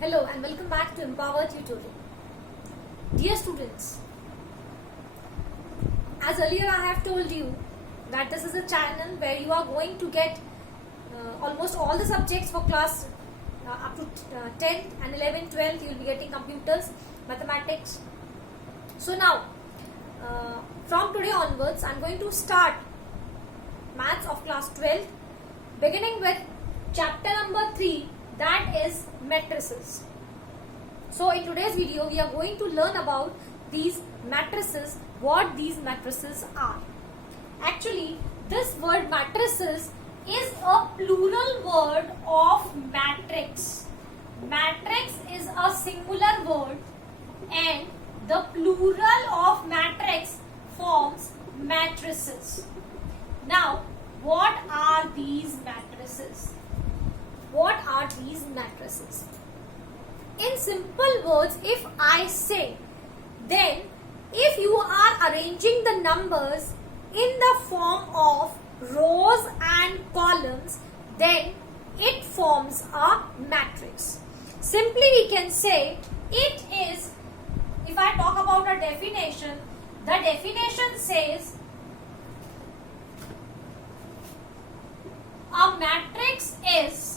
Hello and welcome back to Empower Tutorial. Dear students, as earlier I have told you that this is a channel where you are going to get almost all the subjects for class up to 10th and 11th, 12th. You will be getting computers, mathematics. So now, from today onwards, I am going to start maths of class 12, beginning with chapter number 3, that is matrices. So in today's video we are going to learn about these matrices, what these matrices are. Actually, this word matrices is a plural word of matrix. Matrix is a singular word and the plural of matrix forms matrices. Now, what are these matrices? What are these matrices? In simple words, if I say, then if you are arranging the numbers in the form of rows and columns, then it forms a matrix. Simply we can say it is, if I talk about a definition, the definition says a matrix is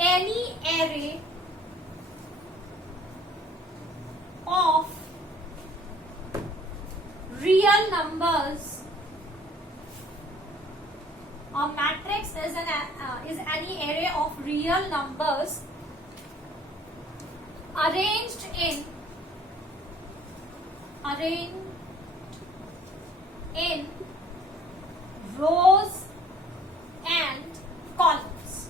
any array of real numbers. A matrix is any array of real numbers arranged in rows and columns.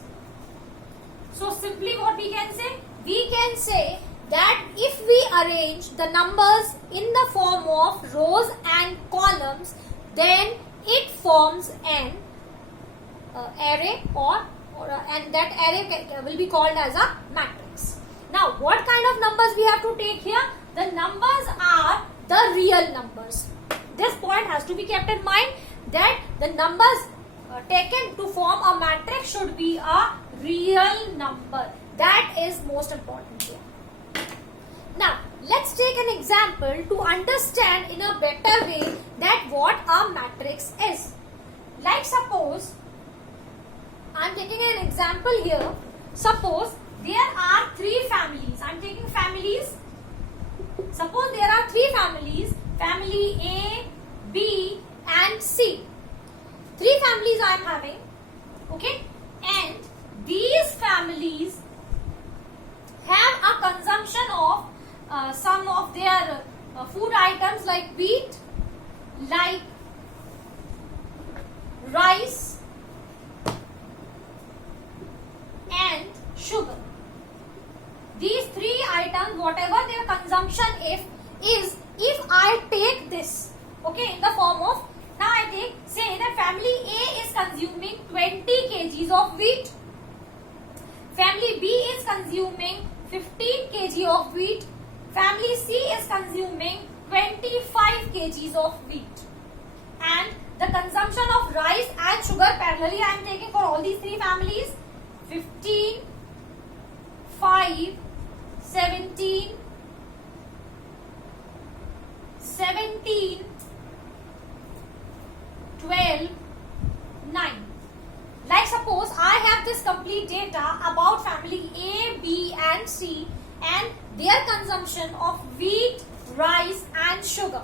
So simply what we can say? We can say that if we arrange the numbers in the form of rows and columns, then it forms an array and that array will be called as a matrix. Now what kind of numbers we have to take here? The numbers are the real numbers. This point has to be kept in mind that the numbers taken to form a matrix should be a real number. That is most important here. Now, let's take an example to understand in a better way that what a matrix is. Like suppose, I am taking an example here. Suppose there are three families. I am taking families. Suppose there are three families, family A, B and C. Three families I am having, okay, and these families have a consumption of some of their food items like wheat, like rice and sugar. These three items, whatever their consumption is, if I take this, okay, in the form of, now I take, say that family A is consuming 20 kgs of wheat. Family B is consuming 15 kg of wheat. Family C is consuming 25 kgs of wheat. And the consumption of rice and sugar parallelly I am taking for all these three families. 15, 5, 17, 17, 12, 9. Like suppose I have this complete data about family A, B and C and their consumption of wheat, rice and sugar.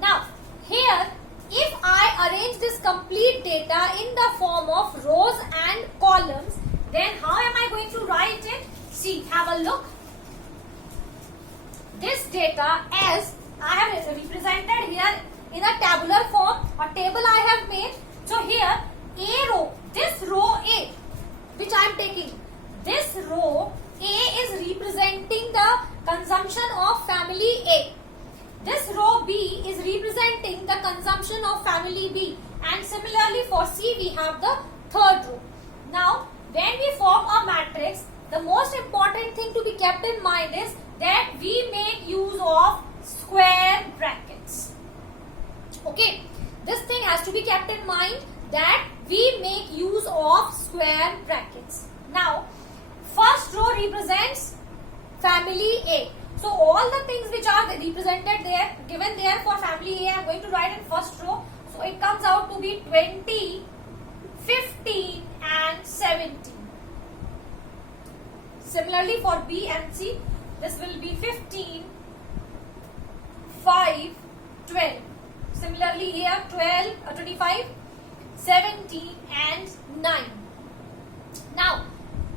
Now here if I arrange this complete data in the form of rows and columns, then how am I going to write it? See, have a look. This data as I have represented here in a tabular form, a table I have made. So here A row, this row A which I am taking, this row A is representing the consumption of family A. This row B is representing the consumption of family B, and similarly for C we have the third row. Now when we form a matrix, the most important thing to be kept in mind is that we make use of square brackets. Okay, this thing has to be kept in mind that we make use of square brackets. Now, first row represents family A. So all the things which are represented there, given there for family A, I am going to write in first row. So it comes out to be 20, 15 and 17. Similarly for B and C, this will be 15, 5, 12. Similarly here 12, 25, 17 and 9. Now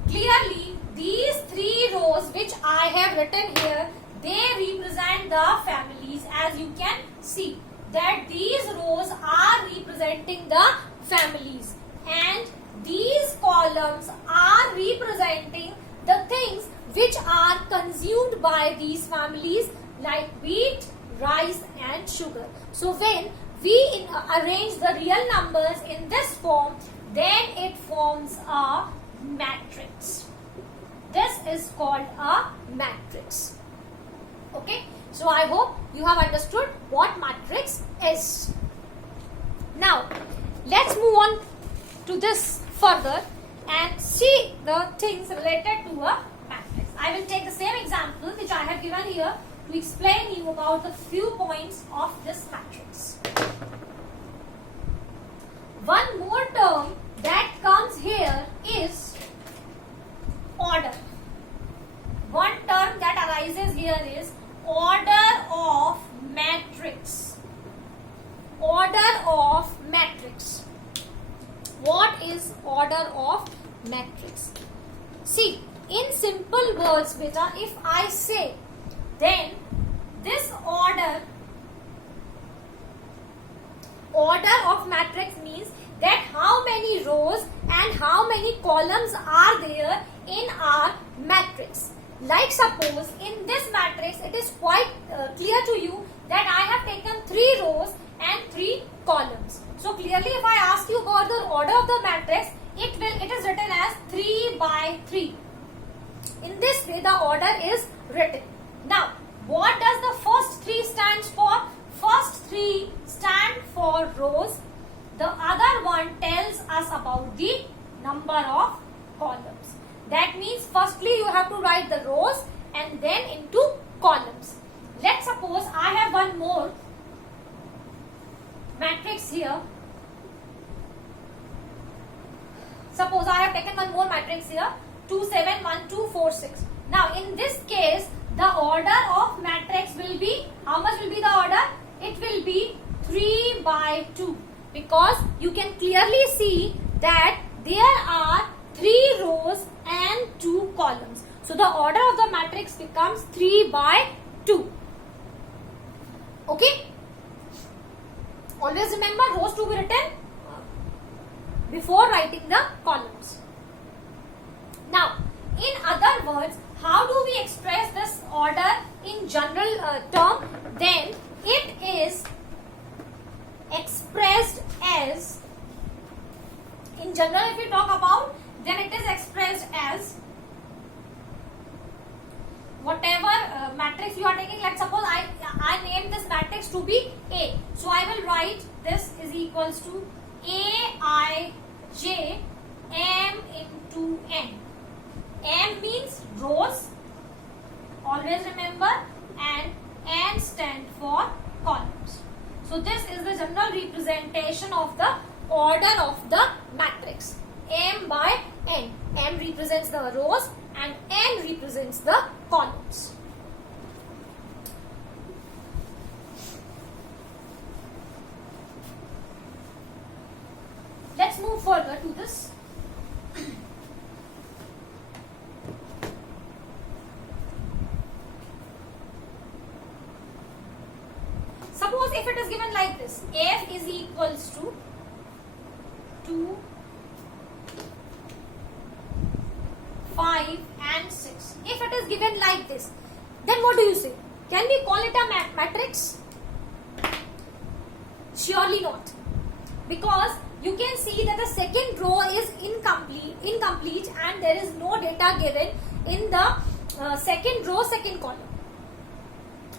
clearly these three rows which I have written here, they represent the families. As you can see that these rows are representing the families and these columns are representing the things which are consumed by these families like wheat, rice and sugar. So when we arrange the real numbers in this form, then it forms a matrix. This is called a matrix. Okay, so I hope you have understood what matrix is. Now let's move on to this further and see the things related to a matrix. I will take the same example which I have given here to explain you about the few points of this matrix. One more term that comes here is order. One term that arises here is order of matrix. Order of matrix. What is order of matrix? See, in simple words, beta, if I say, then this order of matrix means that how many rows and how many columns are there in our matrix. Like suppose in this matrix it is quite clear to you that I have taken 3 rows and 3 columns. So clearly if I ask you about the order of the matrix, it is written as 3 by 3. In this way the order is written. Now what does the first 3 stands for? First 3 stand for rows. The other one tells us about the number of columns. That means firstly you have to write the rows and then into columns. Let's suppose I have one more matrix here. Suppose I have taken one more matrix here, 2, 7, 1, 2, 4, 6. Now in this case the order of matrix will be, how much will be the order? It will be 3 by 2, because you can clearly see that there are 3 rows and 2 columns. So the order of the matrix becomes 3 by 2. Okay? Always remember rows to be written before writing the columns. Now, in other words, how do we express this order in general term? Then it is expressed as, in general if we talk about, then it is expressed as whatever matrix you are taking. Let's suppose I name this matrix to be A. So I will write this is equals to Aij M into N. M means rows, always remember, and N stand for columns. So this is the general representation of the order of the matrix. M by N. M represents the rows and N represents the columns. Let's move further to this. Suppose if it is given like this, F is equals to 2, 5 and 6. If it is given like this, then what do you say? Can we call it a matrix? Surely not. Because you can see that the second row is incomplete and there is no data given in the second row, second column.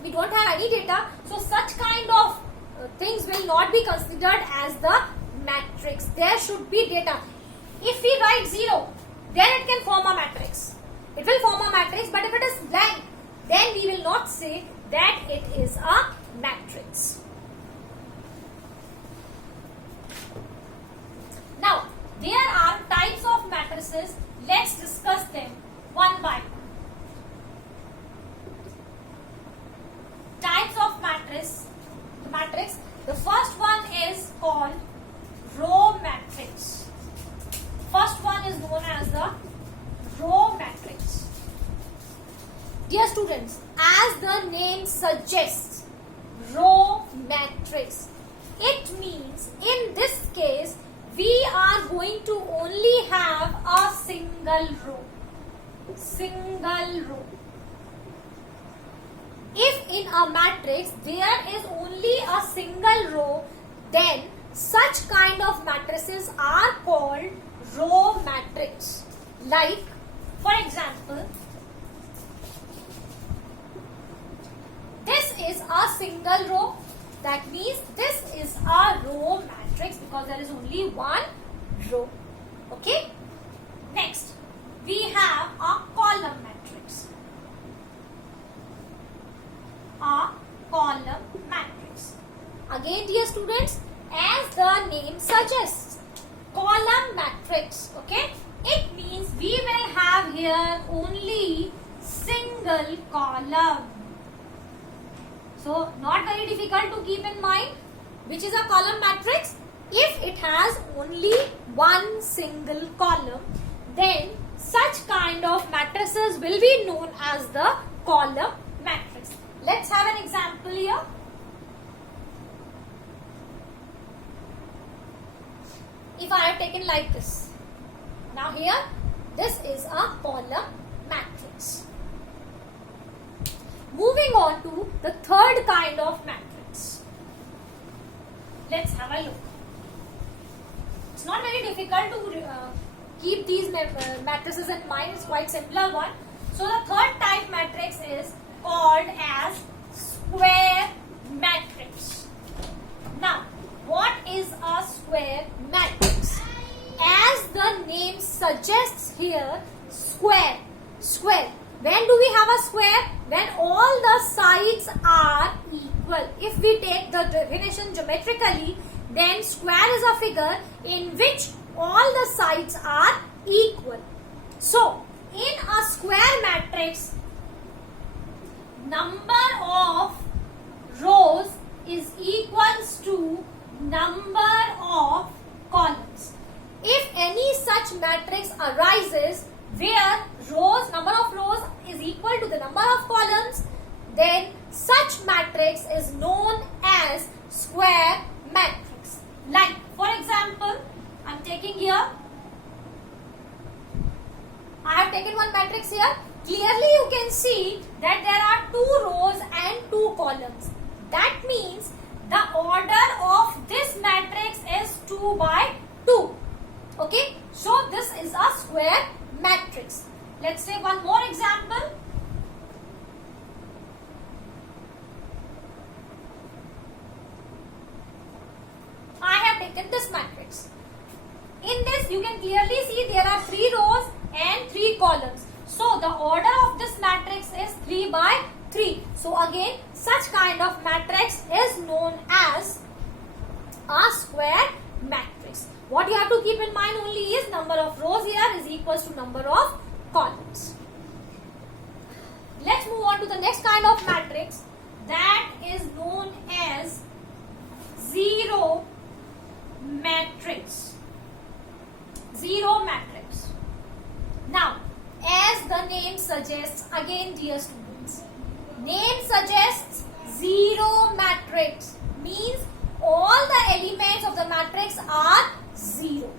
We don't have any data, so such kind of things will not be considered as the matrix. There should be data. If we write 0, then it can form a matrix. It will form a matrix, but if it is blank, then we will not say that it is a matrix. Now, there are types of matrices. Let's discuss them one by one. Types of matrix. The first one is called row matrix. First one is known as the row matrix. Dear students, as the name suggests, row matrix, it means in this case we are going to only have a single row. Single row. If in a matrix there is only a single row, then such kind of matrices are called row matrix. Like, for example, this is a single row. That means this is a row matrix because there is only one row. Okay? Next, we have a column matrix. A column matrix. Again, dear students, as the name suggests, column matrix. Okay? It means we will have here only single column. So, not very difficult to keep in mind which is a column matrix. If it has only one single column, then such kind of matrices will be known as the column matrix. Let's have an example here. If I have taken like this. Now here, this is a column matrix. Moving on to the third kind of matrix. Let's have a look. It's not very difficult to keep these matrices in mind. It's quite simpler one. So the third type matrix is called as square matrix. Now, what is a square matrix? As the name suggests here, square. Square. When do we have a square? When all the sides are equal. If we take the definition geometrically, then square is a figure in which all the sides are equal. So, in a square matrix, number of rows is equals to number of columns. If any such matrix arises where number of rows is equal to the number of columns, then such matrix is known as square matrix. Like, for example, I am taking here, I have taken one matrix here. Clearly you can see that there are 2 rows and 2 columns. That means the order of this matrix is 2 by 2. Okay, so this is a square matrix. Let's take one more example. I have taken this matrix. In this you can clearly see there are 3 rows and 3 columns. So the order of this matrix is 3 by 3. So again, such kind of matrix is known as a square matrix. What you have to keep in mind only is number of rows here is equals to number of columns. Let's move on to the next kind of matrix, that is known as zero matrix. Zero matrix. Now, as the name suggests, again dear students, name suggests zero matrix means all the elements of the matrix are 0.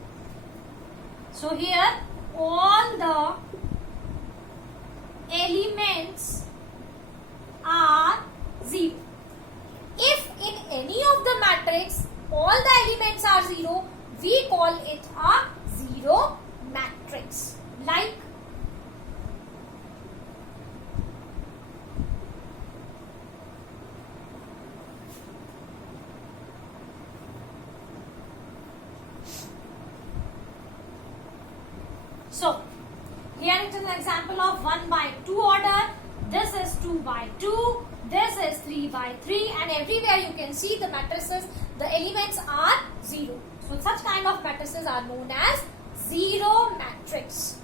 So here all the elements are 0. If in any of the matrix all the elements are 0, we call it a zero matrix. Like So here it is an example of 1 by 2 order. This is 2 by 2. This is 3 by 3, and everywhere you can see the matrices, the elements are 0. So such kind of matrices are known as zero matrix.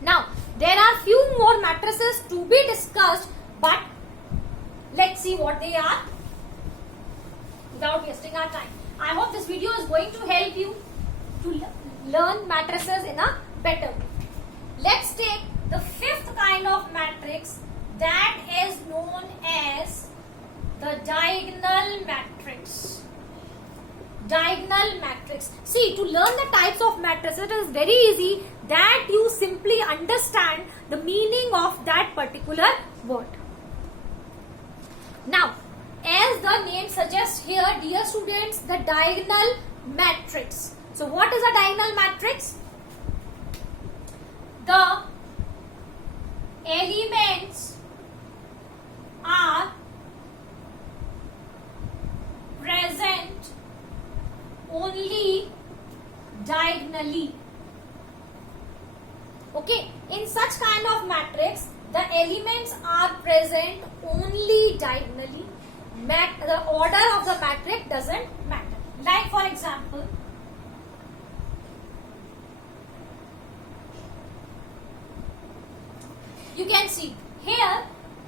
Now there are few more matrices to be discussed, but let's see what they are without wasting our time. I hope this video is going to help you to learn matrices in a better way. Let's take the fifth kind of matrix, that is known as the diagonal matrix. Diagonal matrix. See, to learn the types of matrices, it is very easy that you simply understand the meaning of that particular word. Now, as the name suggests here, dear students, the diagonal matrix. So what is a diagonal matrix? The elements are present only diagonally. Okay, in such kind of matrix, the elements are present only diagonally. The order of the matrix doesn't matter. Like for example, you can see here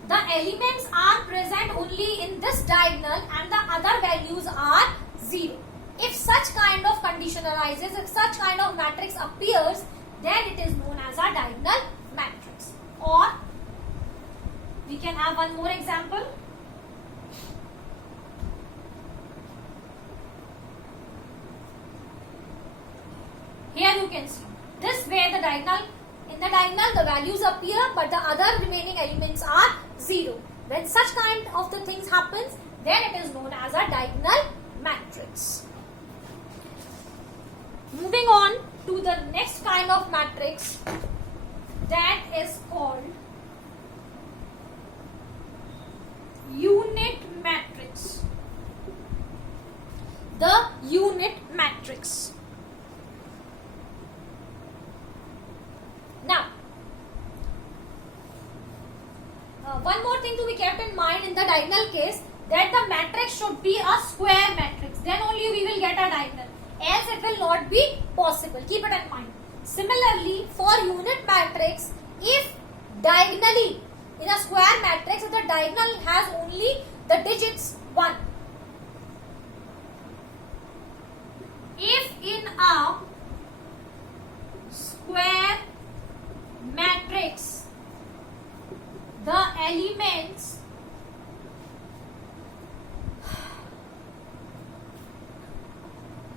the elements are present only in this diagonal and the other values are 0. If such kind of condition arises, if such kind of matrix appears, then it is known as a diagonal matrix. Or we can have one more example. Here you can see this way the diagonal, in the diagonal the values appear but the other remaining elements are 0. When such kind of the things happens, then it is known as a diagonal matrix. Moving on to the next kind of matrix, that is called unit matrix. The unit matrix. Now, one more thing to be kept in mind in the diagonal case, that the matrix should be a square matrix. Then only we will get a diagonal. Else it will not be possible. Keep it in mind. Similarly, for unit matrix, if diagonally in a square matrix, if the diagonal has only the digits 1. If in a square matrix the elements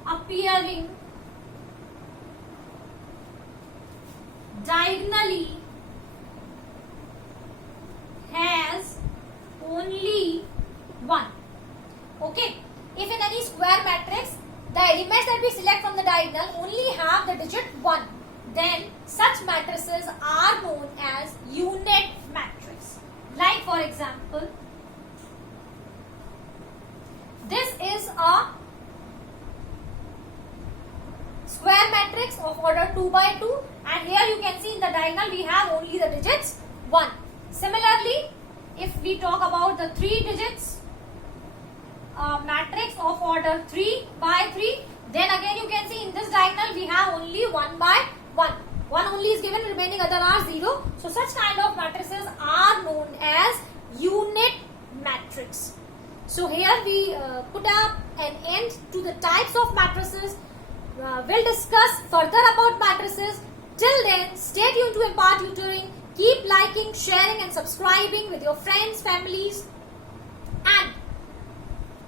appearing diagonally has only 1. Okay, if in any square matrix the elements that we select from the diagonal only have the digit 1, then such matrices are known as unit matrix. Like for example, this is a square matrix of order 2 by 2, and here you can see in the diagonal we have only the digits 1. Similarly, if we talk about the 3 digits matrix of order 3 by 3, then again you can see in this diagonal we have only 1 by 1. 1 only is given, remaining other are 0. So such kind of matrices are known as unit matrix. So here we put up an end to the types of matrices. We'll discuss further about matrices. Till then, stay tuned to Impart Tutoring. Keep liking, sharing and subscribing with your friends, families, and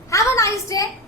have a nice day.